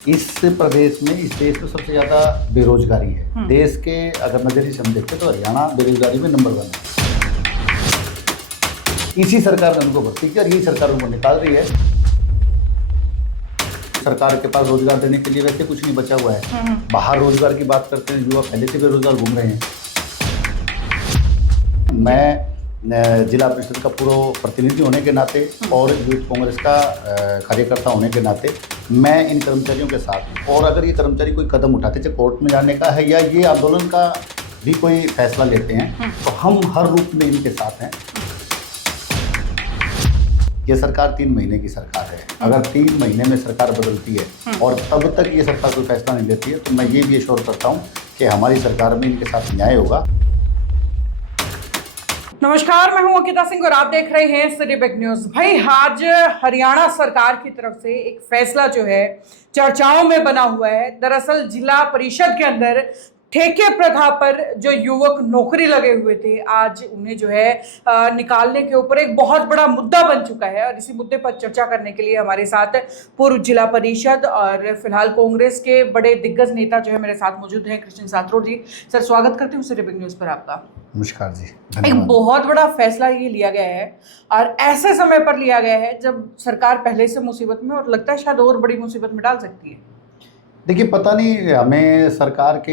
इस प्रदेश में, इस देश में सबसे ज़्यादा बेरोजगारी है। देश के अगर नज़रिए से हम देखें तो हरियाणा बेरोजगारी में नंबर 1 है। इसी सरकार ने उनको भर्ती किया और यही सरकार उनको निकाल रही है। सरकार के पास रोजगार देने के लिए वैसे कुछ नहीं बचा हुआ है। बाहर रोजगार की बात करते हैं, युवा पहले से बेरोजगार घूम रहे हैं। मैं जिला परिषद का पूर्व प्रतिनिधि होने के नाते और यूथ कांग्रेस का कार्यकर्ता होने के नाते मैं इन कर्मचारियों के साथ हूं। और अगर ये कर्मचारी कोई कदम उठाते, चाहे कोर्ट में जाने का है या ये आंदोलन का भी कोई फैसला लेते हैं, तो हम हर रूप में इनके साथ हैं। ये सरकार 3 महीने की सरकार है। अगर 3 महीने में सरकार बदलती है और तब तक ये सरकार कोई फैसला नहीं लेती है, तो मैं ये भी एश्योर करता हूँ कि हमारी सरकार में इनके साथ न्याय होगा। नमस्कार, मैं हूं अंकिता सिंह और आप देख रहे हैं सिटी बिग न्यूज। भाई, आज हरियाणा सरकार की तरफ से एक फैसला जो है चर्चाओं में बना हुआ है। दरअसल जिला परिषद के अंदर ठेके प्रथा पर जो युवक नौकरी लगे हुए थे, आज उन्हें जो है निकालने के ऊपर एक बहुत बड़ा मुद्दा बन चुका है। और इसी मुद्दे पर चर्चा करने के लिए हमारे साथ पूर्व जिला परिषद और फिलहाल कांग्रेस के बड़े दिग्गज नेता जो है मेरे साथ मौजूद हैं, कृष्ण साथरोड जी। सर, स्वागत करती हूँ सिटी बिग न्यूज पर आपका। नमस्कार जी। एक बहुत बड़ा फैसला ये लिया गया है और ऐसे समय पर लिया गया है जब सरकार पहले से मुसीबत में और लगता है शायद और बड़ी मुसीबत में डाल सकती है। देखिए, पता नहीं हमें सरकार के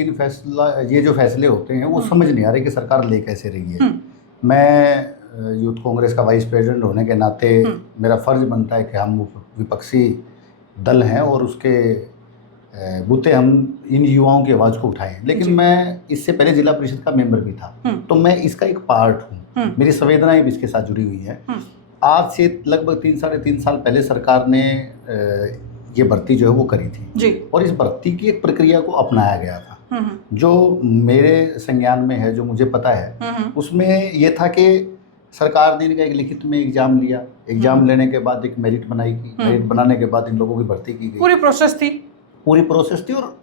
ये जो फैसले होते हैं वो समझ नहीं आ रहे कि सरकार ले कैसे रही है। मैं यूथ कांग्रेस का वाइस प्रेसिडेंट होने के नाते मेरा फर्ज बनता है कि हम विपक्षी दल हैं और उसके बूते हम इन युवाओं की आवाज़ को उठाएं। लेकिन मैं इससे पहले जिला परिषद का मेंबर भी था, तो मैं इसका एक पार्ट हूँ। मेरी संवेदनाएं भी इसके साथ जुड़ी हुई हैं। आज से लगभग 3-3.5 साल पहले सरकार ने ये भर्ती जो है वो करी थी जी। और इस भर्ती की एक प्रक्रिया को अपनाया गया था जो मेरे संज्ञान में है, जो मुझे पता है। उसमें ये था कि सरकार ने इनका एक लिखित में एग्जाम लिया। एग्जाम लेने के बाद एक मेरिट बनाई की। मेरिट बनाने के बाद इन लोगों की भर्ती की गई। पूरी प्रोसेस थी। और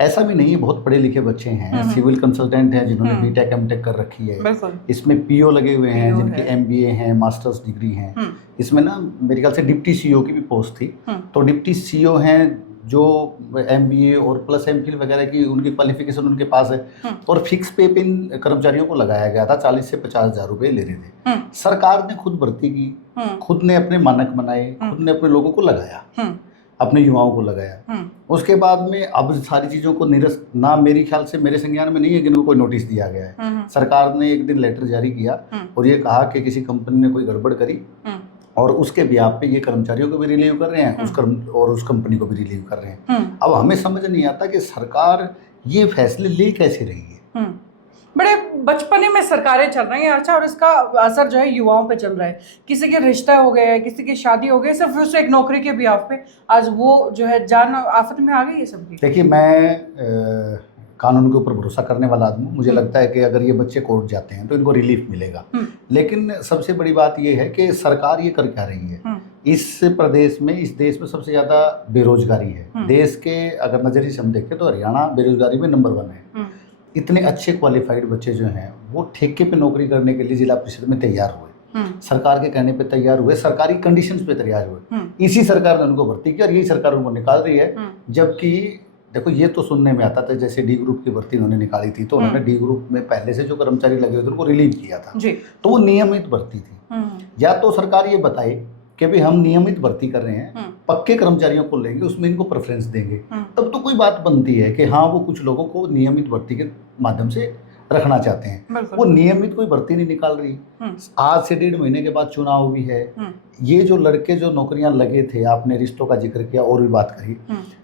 ऐसा भी नहीं है, बहुत पढ़े लिखे बच्चे हैं, सिविल कंसल्टेंट हैं जिन्होंने बीटेक एमटेक कर रखी है। इसमें पीओ लगे हुए हैं जिनकी एमबीए हैं, मास्टर्स डिग्री हैं। इसमें ना मेरे ख्याल से डिप्टी सीईओ की भी पोस्ट थी। तो डिप्टी सीईओ हैं जो एमबीए और प्लस एमफिल वगैरह की उनकी क्वालिफिकेशन उनके पास है। और फिक्स पे पे इन कर्मचारियों को लगाया गया था। 40 से 50 हज़ार रुपये ले रहे थे। सरकार ने खुद भर्ती की, खुद ने अपने मानक बनाए, खुद ने अपने लोगों को लगाया, अपने युवाओं को लगाया। उसके बाद में अब सारी चीज़ों को निरस्त ना, मेरे ख्याल से मेरे संज्ञान में नहीं है कि इनको कोई नोटिस दिया गया है। सरकार ने एक दिन लेटर जारी किया और ये कहा कि किसी कंपनी ने कोई गड़बड़ करी और उसके ब्याह पे ये कर्मचारियों को भी रिलीव कर रहे हैं और उस कंपनी को भी रिलीव कर रहे हैं। अब हमें समझ नहीं आता कि सरकार ये फैसले ले कैसे रही है। बड़े बचपने में सरकारें चल रही हैं, अच्छा, और इसका असर जो है युवाओं पे चल रहा है। किसी के रिश्ता हो गए, किसी की शादी हो गई, सिर्फ उस एक नौकरी के ब्याह पे आज वो जो है जान आफत में आ गई है सबकी। देखिए, मैं कानून के ऊपर भरोसा करने वाला आदमी हूँ। मुझे लगता है कि अगर ये बच्चे कोर्ट जाते हैं तो इनको रिलीफ मिलेगा। लेकिन सबसे बड़ी बात ये है कि सरकार ये कर क्या रही है। इस प्रदेश में, इस देश में सबसे ज़्यादा बेरोजगारी है। देश के अगर नज़रिए से हम देखें तो हरियाणा बेरोजगारी में नंबर 1 है। इतने अच्छे क्वालिफाइड बच्चे जो हैं वो ठेके पे नौकरी करने के लिए जिला परिषद में तैयार हुए, सरकार के कहने पे तैयार हुए, सरकारी कंडीशंस पे तैयार हुए। इसी सरकार ने उनको भर्ती किया और यही सरकार उनको निकाल रही है। जबकि देखो, ये तो सुनने में आता था जैसे डी ग्रुप की भर्ती उन्होंने निकाली थी तो उन्होंने डी ग्रुप में पहले से जो कर्मचारी लगे हुए थे उनको रिलीव किया था जी। तो वो नियमित भर्ती थी। या तो सरकार ये बताए कि भाई हम नियमित भर्ती कर रहे हैं, पक्के कर्मचारियों को लेंगे, उसमें इनको प्रेफरेंस देंगे, तब तो कोई बात बनती है कि हाँ वो कुछ लोगों को नियमित भर्ती के माध्यम से रखना चाहते हैं। वो नियमित कोई भर्ती नहीं निकाल रही। आज से 1.5 महीने के बाद चुनाव भी है। ये जो लड़के जो नौकरियां लगे थे, आपने रिश्तों का जिक्र किया और भी बात करी,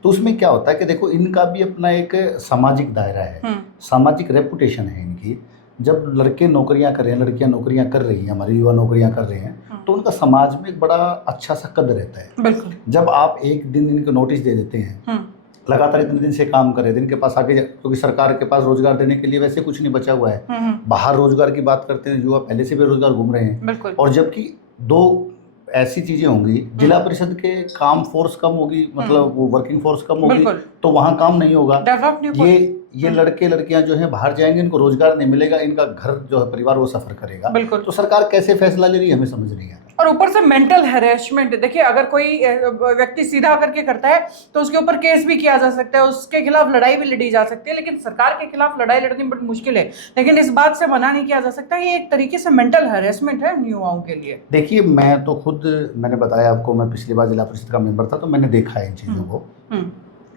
तो उसमें क्या होता है कि देखो, इनका भी अपना एक सामाजिक दायरा है, सामाजिक रेपुटेशन है इनकी। जब लड़के नौकरियां कर रहे हैं, लड़कियां नौकरियां कर रही हैं, हमारे युवा नौकरियां कर रहे हैं, तो उनका समाज में एक बड़ा अच्छा सा कद रहता है। जब आप एक दिन इनको नोटिस दे देते हैं, लगातार इतने दिन से काम कर रहे थे, इनके पास आगे क्योंकि सरकार के पास रोजगार देने के लिए वैसे कुछ नहीं बचा हुआ है। बाहर रोजगार की बात करते हैं, युवा पहले से बेरोजगार घूम रहे हैं। और जबकि 2 ऐसी चीजें होंगी, जिला परिषद के काम फोर्स कम होगी, मतलब वो वर्किंग फोर्स कम होगी, तो वहाँ काम नहीं होगा। ये लड़के लड़कियां जो हैं बाहर जाएंगे, इनको रोजगार नहीं मिलेगा, इनका घर जो है परिवार वो सफर करेगा। बिल्कुल। तो सरकार कैसे फैसला ले रही है हमें समझ नहीं आ रहा। और ऊपर से मेंटल हैरेसमेंट, देखिए अगर कोई व्यक्ति सीधा करके करता है तो उसके ऊपर केस भी किया जा सकता है, उसके खिलाफ लड़ाई भी लड़ी जा सकती है, लेकिन सरकार के खिलाफ लड़ाई लड़नी बड़ी मुश्किल है। लेकिन इस बात से मना नहीं किया जा सकता, ये एक तरीके से मेंटल हैरेसमेंट है युवाओं के लिए। देखिए मैं तो खुद, मैंने बताया आपको, मैं पिछली बार जिला परिषद का मेंबर था, तो मैंने देखा है इन चीज़ों को।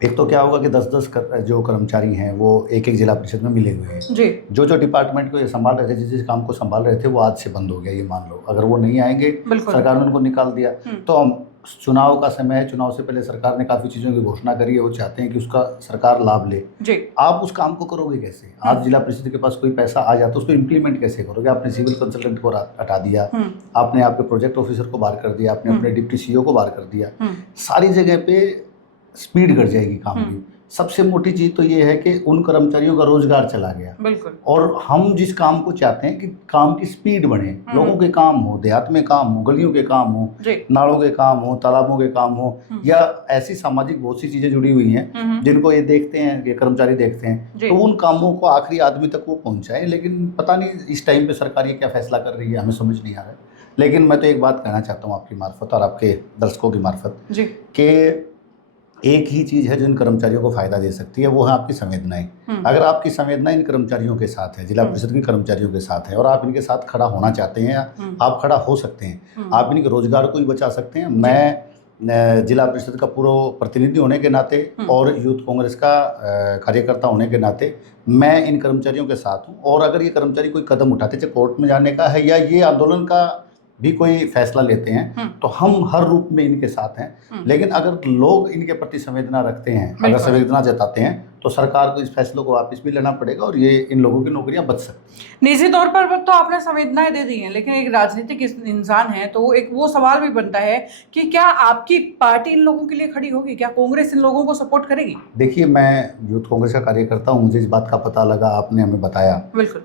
एक तो क्या होगा कि 10-10 जो कर्मचारी हैं वो एक जिला परिषद में मिले हुए हैं जी। जो डिपार्टमेंट को ये संभाल रहे थे, जिस काम को संभाल रहे थे, वो आज से बंद हो गया। ये मान लो अगर वो नहीं आएंगे, सरकार ने उनको निकाल दिया, तो हम चुनाव का समय है, चुनाव से पहले सरकार ने काफ़ी चीज़ों की घोषणा करी है, वो चाहते हैं कि उसका सरकार लाभ ले जी। आप उस काम को करोगे कैसे? आज जिला परिषद के पास कोई पैसा आ जाता है, उसको इम्प्लीमेंट कैसे करोगे? आपने सिविल कंसल्टेंट को हटा दिया, आपने आपके प्रोजेक्ट ऑफिसर को बाहर कर दिया, आपने अपने डिप्टी सीईओ को बाहर कर दिया, सारी जगह पे स्पीड घट जाएगी काम की। सबसे मोटी चीज तो ये है कि उन कर्मचारियों का रोजगार चला गया। बिल्कुल। और हम जिस काम को चाहते हैं कि काम की स्पीड बढ़े, लोगों के काम हो, देहात में काम हो, गलियों के काम हो, नालों के काम हो, तालाबों के काम हो, या ऐसी सामाजिक बहुत सी चीजें जुड़ी हुई हैं जिनको ये देखते हैं, ये कर्मचारी देखते हैं, तो उन कामों को आखिरी आदमी तक वो पहुंचाए। लेकिन पता नहीं इस टाइम पे सरकार ये क्या फैसला कर रही है, हमें समझ नहीं आ रहा है। लेकिन मैं तो एक बात कहना चाहता हूँ आपकी मार्फत और आपके दर्शकों की मार्फत कि एक ही चीज़ है जो इन कर्मचारियों को फायदा दे सकती है, वो है आपकी संवेदनाएं। अगर आपकी संवेदना इन कर्मचारियों के साथ है, जिला परिषद के कर्मचारियों के साथ है, और आप इनके साथ खड़ा होना चाहते हैं, या आप खड़ा हो सकते हैं, आप इनके रोजगार को भी बचा सकते हैं। मैं जिला परिषद का पूर्व प्रतिनिधि होने के नाते और यूथ कांग्रेस का कार्यकर्ता होने के नाते मैं इन कर्मचारियों के साथ हूँ। और अगर ये कर्मचारी कोई कदम उठाते, चाहे कोर्ट में जाने का है या ये आंदोलन का भी कोई फैसला लेते हैं, तो हम हर रूप में इनके साथ हैं। लेकिन अगर लोग इनके प्रति संवेदना रखते हैं, अगर संवेदना जताते हैं, तो सरकार को इस फैसलों को वापस भी लेना पड़ेगा और ये इन लोगों की नौकरियां बच सकती हैं। निजी तौर पर तो आपने संवेदनाएं दे दी हैं, लेकिन एक राजनीतिक इंसान है तो एक वो सवाल भी बनता है कि क्या आपकी पार्टी इन लोगों के लिए खड़ी होगी? क्या कांग्रेस इन लोगों को सपोर्ट करेगी? देखिए मैं यूथ कांग्रेस का कार्यकर्ता हूँ, मुझे इस बात का पता लगा, आपने हमें बताया,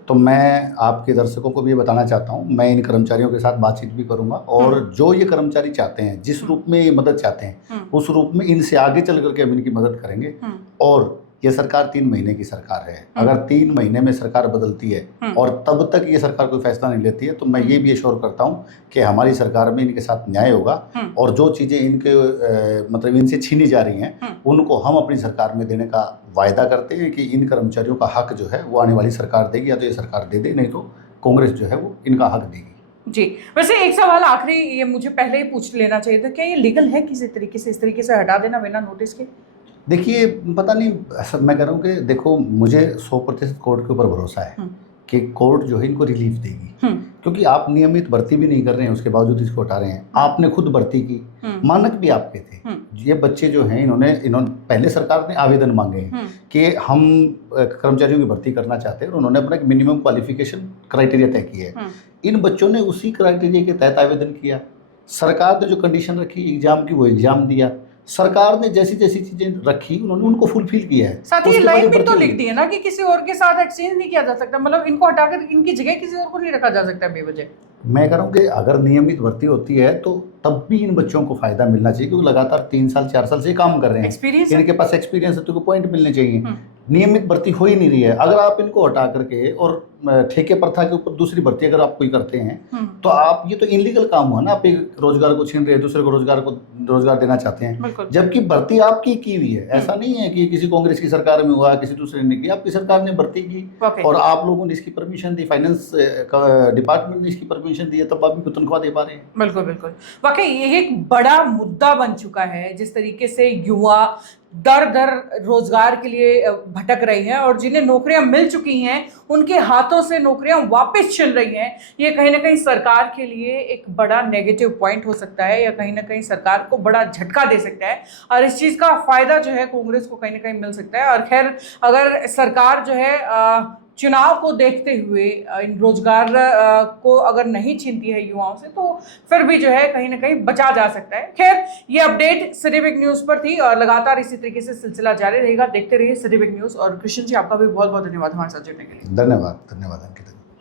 तो मैं आपके दर्शकों को भी ये बताना चाहता हूँ, मैं इन कर्मचारियों के साथ बातचीत भी करूंगा। और जो ये कर्मचारी चाहते हैं, जिस रूप में ये मदद चाहते हैं, उस रूप में इनसे आगे चल करके हम इनकी मदद करेंगे। और ये सरकार 3 महीने की सरकार है, अगर 3 महीने में सरकार बदलती है और तब तक ये सरकार कोई फैसला नहीं लेती है, तो मैं ये भी एश्योर करता हूँ कि हमारी सरकार में इनके साथ न्याय होगा और जो चीज़ें इनके मतलब इनसे छीनी जा रही हैं, उनको हम अपनी सरकार में देने का वायदा करते हैं कि इन कर्मचारियों का हक जो है वो आने वाली सरकार देगी, या तो ये सरकार दे दे, नहीं तो कांग्रेस जो है वो इनका हक देगी। जी। वैसे एक सवाल आखिरी, ये मुझे पहले ही पूछ लेना चाहिए था, क्या ये लीगल है किसी तरीके से, इस तरीके से हटा देना बिना नोटिस के? देखिए पता नहीं, मैं कह रहा हूँ कि देखो, मुझे 100% कोर्ट के ऊपर भरोसा है कि कोर्ट जो है इनको रिलीफ देगी, क्योंकि आप नियमित भर्ती भी नहीं कर रहे हैं, उसके बावजूद इसको हटा रहे हैं। आपने खुद भर्ती की, मानक भी आपके थे। ये बच्चे जो हैं, इन्होंने पहले सरकार ने आवेदन मांगे हैं कि हम कर्मचारियों की भर्ती करना चाहते हैं, और उन्होंने अपना एक मिनिमम क्वालिफिकेशन क्राइटेरिया तय किया है। इन बच्चों ने उसी क्राइटेरिया के तहत आवेदन किया, सरकार ने जो कंडीशन रखी एग्जाम की वो एग्जाम दिया, सरकार ने जैसी जैसी चीजें रखी उन्होंने उनको फुलफिल किया है। साथ ही लाइन भी तो लिख दी है ना कि किसी और के साथ एक्सचेंज नहीं किया जा सकता, मतलब इनको हटाकर इनकी जगह किसी और को नहीं रखा जा सकता बेवजह। मैं कह रहा हूँ कि अगर नियमित भर्ती होती है तो तब भी इन बच्चों को फायदा मिलना चाहिए, क्योंकि लगातार 3 साल 4 साल से काम कर रहे हैं, इनके पास एक्सपीरियंस है, तो पॉइंट मिलने चाहिए। नियमित भर्ती हो ही नहीं रही है। अगर आप इनको हटा करके और ठेके प्रथा के ऊपर दूसरी भर्ती अगर आप कोई करते हैं, तो आप, ये तो इनलीगल काम हुआ ना, आप एक रोजगार को छीन रहे हैं, दूसरे को रोजगार देना चाहते हैं, जबकि भर्ती आपकी की हुई है। ऐसा नहीं है कि किसी कांग्रेस की सरकार में हुआ, किसी दूसरे ने की, आपकी सरकार ने भर्ती की और आप लोगों ने इसकी परमिशन दी, फाइनेंस डिपार्टमेंट ने इसकी परमिशन दी है, तब आप भी तनख्वाह दे पा रहे हैं। बिल्कुल बिल्कुल, वाकई ये एक बड़ा मुद्दा बन चुका है, जिस तरीके से युवा दर दर रोजगार के लिए भटक रही हैं और जिन्हें नौकरियां मिल चुकी हैं उनके हाथों से नौकरियां वापस छिन रही हैं। ये कहीं ना कहीं सरकार के लिए एक बड़ा नेगेटिव पॉइंट हो सकता है, या कहीं ना कहीं सरकार को बड़ा झटका दे सकता है, और इस चीज़ का फायदा जो है कांग्रेस को कहीं ना कहीं मिल सकता है। और खैर, अगर सरकार जो है चुनाव को देखते हुए इन रोजगार को अगर नहीं छीनती है युवाओं से, तो फिर भी जो है कहीं ना कहीं बचा जा सकता है। खैर, ये अपडेट सिटी वीक न्यूज़ पर थी और लगातार इसी तरीके से सिलसिला जारी रहेगा। देखते रहिए सिटी वीक न्यूज़। और कृष्ण जी, आपका भी बहुत बहुत धन्यवाद हमारे साथ जुड़ने के लिए। धन्यवाद अंकिता।